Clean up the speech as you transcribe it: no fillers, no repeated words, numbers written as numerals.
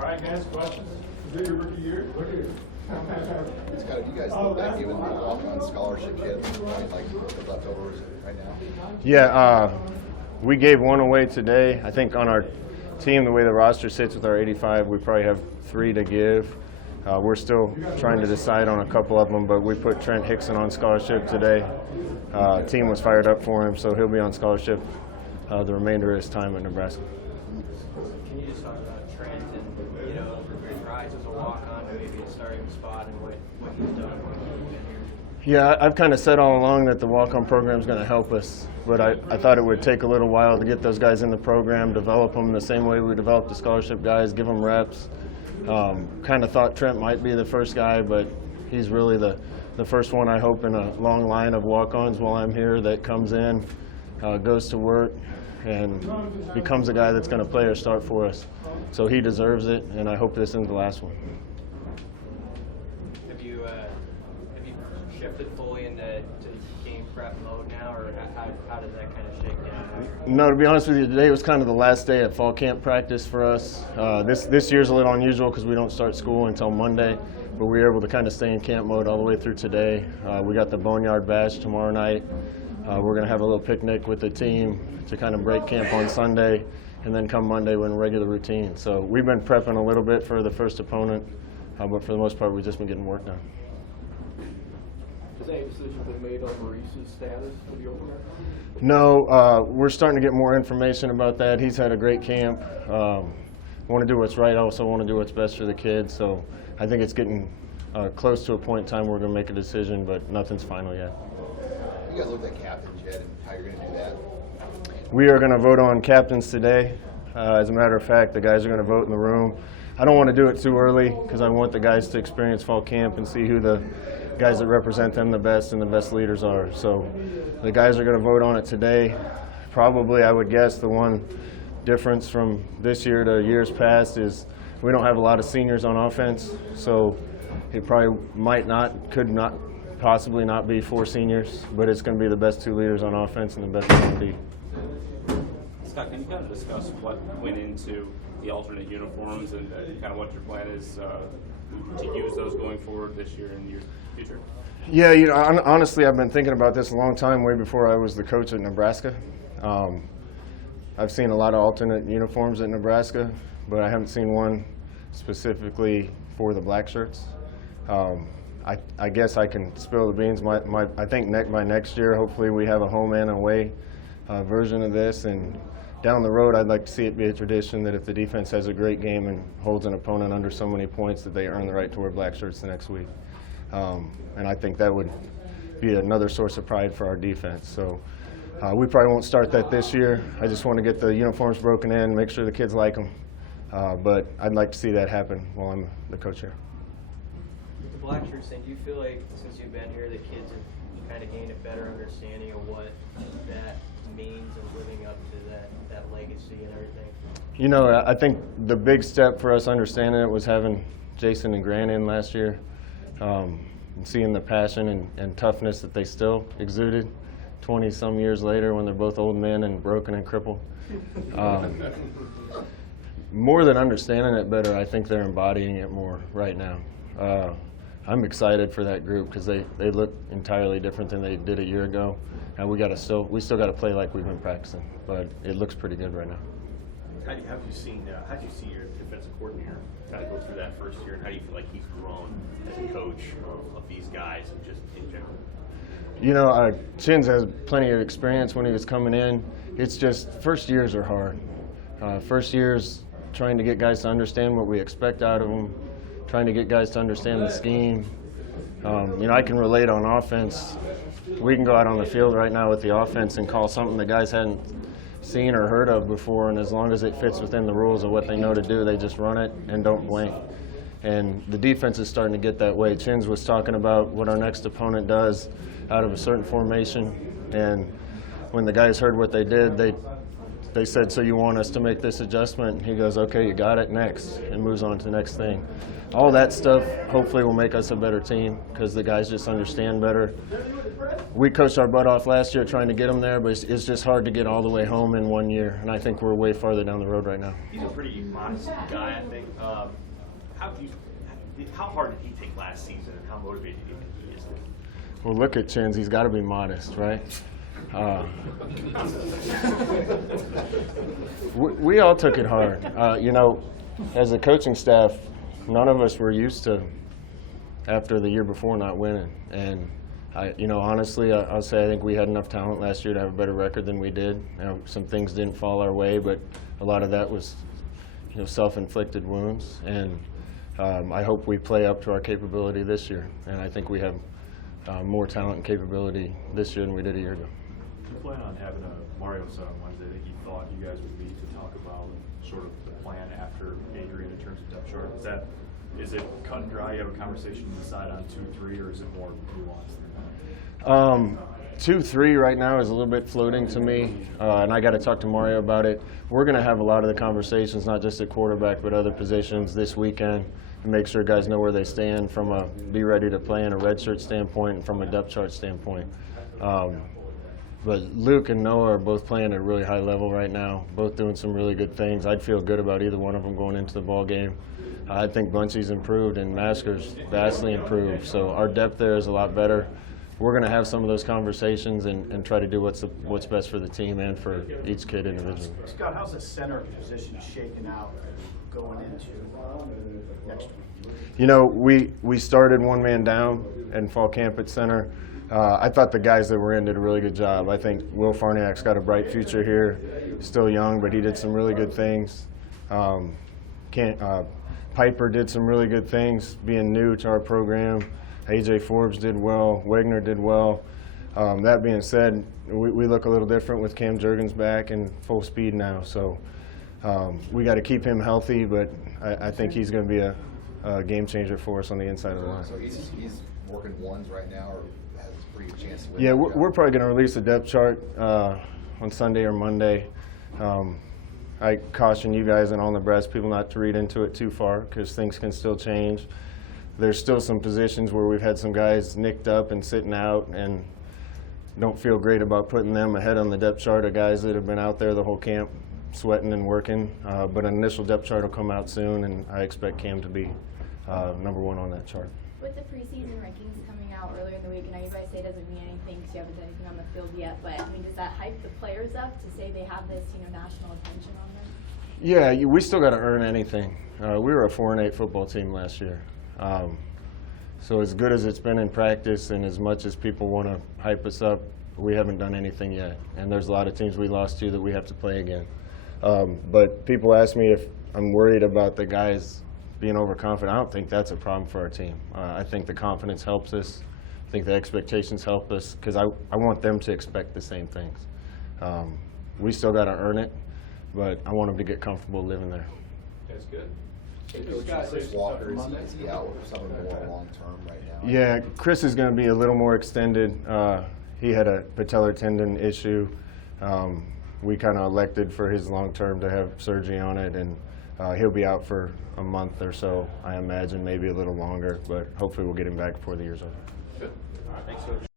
All right, guys, questions? Is it your rookie year? It's kind of, you guys look like giving the walk-on scholarship kids, right, like the leftovers right now? Yeah, we gave one away today. I think on our team, the way the roster sits with our 85, we probably have 3 to give. We're still trying to decide on a couple of them, but we put Trent Hickson on scholarship today. Team was fired up for him, so he'll be on scholarship the remainder of his time at Nebraska. Can you just talk about Trent and, you know, his rise as a walk-on to maybe a starting spot and what he's done while he's been here? Yeah, I've kind of said all along that the walk-on program is going to help us, but I thought it would take a little while to get those guys in the program, develop them the same way we developed the scholarship guys, give them reps. Kind of thought Trent might be the first guy, but he's really the first one, I hope, in a long line of walk-ons while I'm here that comes in, goes to work, and becomes a guy that's going to play or start for us. So he deserves it, and I hope this isn't the last one. Have you shifted fully into game prep mode now, or how does that kind of shake down? No, to be honest with you, today was kind of the last day at fall camp practice for us. This year's a little unusual because we don't start school until Monday, but we were able to kind of stay in camp mode all the way through today. We got the Boneyard Bash tomorrow night. We're going to have a little picnic with the team to kind of break camp on Sunday, and then come Monday we're in regular routine. So we've been prepping a little bit for the first opponent, but for the most part we've just been getting work done. Has any decision been made on Maurice's status for the opener? No, we're starting to get more information about that. He's had a great camp. Want to do what's right. I also want to do what's best for the kids. So I think it's getting close to a point in time where we're going to make a decision, but nothing's final yet. You guys look like captains yet, and how you're going to do that? We are going to vote on captains today. As a matter of fact, the guys are going to vote in the room. I don't want to do it too early because I want the guys to experience fall camp and see who the guys that represent them the best and the best leaders are. So the guys are going to vote on it today. Probably, I would guess, the one difference from this year to years past is we don't have a lot of seniors on offense. So it probably could not possibly not be 4 seniors, but it's going to be the best 2 leaders on offense and the best on D. Scott, can you kind of discuss what went into the alternate uniforms and kind of what your plan is to use those going forward this year and your future? Yeah, you know, honestly, I've been thinking about this a long time, way before I was the coach at Nebraska. I've seen a lot of alternate uniforms at Nebraska, but I haven't seen one specifically for the black shirts. I guess I can spill the beans. I think by next year, hopefully, we have a home and away version of this. And down the road, I'd like to see it be a tradition that if the defense has a great game and holds an opponent under so many points, that they earn the right to wear black shirts the next week. And I think that would be another source of pride for our defense. So we probably won't start that this year. I just want to get the uniforms broken in, make sure the kids like them. But I'd like to see that happen while I'm the coach here. The black shirts thing, do you feel like since you've been here, the kids have kind of gained a better understanding of what that means and living up to that legacy and everything? You know, I think the big step for us understanding it was having Jason and Grant in last year, and seeing the passion and toughness that they still exuded 20-some years later when they're both old men and broken and crippled. More than understanding it better, I think they're embodying it more right now. I'm excited for that group because they look entirely different than they did a year ago, and we still got to play like we've been practicing, but it looks pretty good right now. How do you see your defensive coordinator kind of go through that first year, and how do you feel like he's grown as a coach of these guys and just in general? You know, Chins has plenty of experience when he was coming in. It's just first years are hard. First years trying to get guys to understand what we expect out of them, trying to get guys to understand the scheme. You know, I can relate on offense. We can go out on the field right now with the offense and call something the guys hadn't seen or heard of before, and as long as it fits within the rules of what they know to do, they just run it and don't blink. And the defense is starting to get that way. Chins was talking about what our next opponent does out of a certain formation, and when the guys heard what they did, they they said, so you want us to make this adjustment? And he goes, okay, you got it, next, and moves on to the next thing. All that stuff hopefully will make us a better team because the guys just understand better. We coached our butt off last year trying to get them there, but it's just hard to get all the way home in 1 year, and I think we're way farther down the road right now. He's a pretty modest guy, I think. How hard did he take last season, and how motivated do you think he is? Well, look at Chins. He's got to be modest, right? We all took it hard. As a coaching staff, none of us were used to, after the year before, not winning. And honestly, I'll say I think we had enough talent last year to have a better record than we did. Some things didn't fall our way, but a lot of that was, self-inflicted wounds. And I hope we play up to our capability this year. And I think we have more talent and capability this year than we did a year ago. You plan on having a Mario set on Wednesday. I think you thought you guys would meet to talk about sort of the plan after Adrian in terms of depth chart. Is it cut and dry? You have a conversation to decide on 2-3, or is it more nuanced than that? 2-3 right now is a little bit floating to me, and I got to talk to Mario about it. We're going to have a lot of the conversations, not just at quarterback, but other positions this weekend, to make sure guys know where they stand from a be ready to play in a redshirt standpoint and from a depth chart standpoint. But Luke and Noah are both playing at a really high level right now, both doing some really good things. I'd feel good about either one of them going into the ball game. I think Bunchy's improved and Masker's vastly improved, so our depth there is a lot better. We're going to have some of those conversations and try to do what's best for the team and for each kid individually. Scott, how's the center position shaking out going into next week? We started one man down in fall camp at center. I thought the guys that were in did a really good job. I think Will Farniak's got a bright future here. Still young, but he did some really good things. Piper did some really good things being new to our program. AJ Forbes did well. Wagner did well. That being said, we look a little different with Cam Jurgens back and full speed now. So we got to keep him healthy, but I think he's going to be a game changer for us on the inside of the line. So he's working ones right now, or has a pretty good chance to win? Yeah, we're probably going to release a depth chart on Sunday or Monday. I caution you guys and all Nebraska people not to read into it too far because things can still change. There's still some positions where we've had some guys nicked up and sitting out and don't feel great about putting them ahead on the depth chart of guys that have been out there the whole camp sweating and working. But an initial depth chart will come out soon, and I expect Cam to be number one on that chart. With the preseason rankings coming out earlier in the week, and I know you guys say it doesn't mean anything because you haven't done anything on the field yet, but does that hype the players up to say they have this national attention on them? Yeah, we still got to earn anything. We were a 4-8 football team last year. So as good as it's been in practice and as much as people want to hype us up, we haven't done anything yet. And there's a lot of teams we lost to that we have to play again. But people ask me if I'm worried about the guys being overconfident. I don't think that's a problem for our team. I think the confidence helps us. I think the expectations help us because I want them to expect the same things. We still got to earn it, but I want them to get comfortable living there. That's good. Chris Walker, is he out or something more long term right now? Yeah, Chris is going to be a little more extended. He had a patellar tendon issue. We kind of elected for his long term to have surgery on it, and he'll be out for a month or so, I imagine, maybe a little longer, but hopefully we'll get him back before the year's over. Good. All right, thanks, Coach.